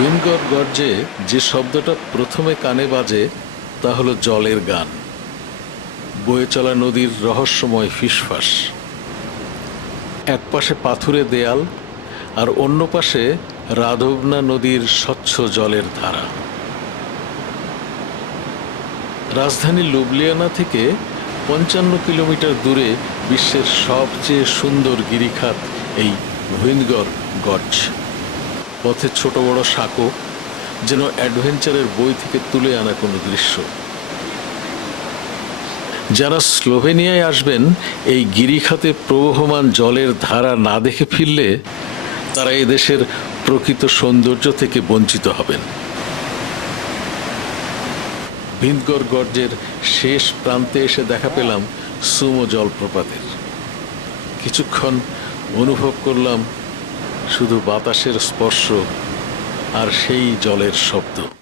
ভিনগর গর্জে যে শব্দটা প্রথমে কানে বাজে, তা হলো জলের গান। বয়ে চলা নদীর রহস্যময় ফিসফাস। এক পাশে পাথুরে দেয়াল, আর অন্য পাশে রাধবনা নদীর স্বচ্ছ জলের ধারা। রাজধানী লুবলিয়ানা থেকে পঞ্চান্ন কিলোমিটার দূরে বিশ্বের সবচেয়ে সুন্দর গিরিখাত এই ভুইনগর গর্জ। পথে ছোট বড় সাঁকো, যেন অ্যাডভেঞ্চারের বই থেকে তুলে আনা কোনো দৃশ্য। যারা স্লোভেনিয়ায় আসবেন, এই গিরিখাতে প্রবহমান জলের ধারা না দেখে ফিরলে তারা এই দেশের প্রকৃত সৌন্দর্য থেকে বঞ্চিত হবেন। ভিন্দগড় গর্জের শেষ প্রান্তে এসে দেখা পেলাম সুমো জলপ্রপাতের। কিছুক্ষণ অনুভব করলাম শুধু বাতাসের স্পর্শ আর সেই জলের শব্দ।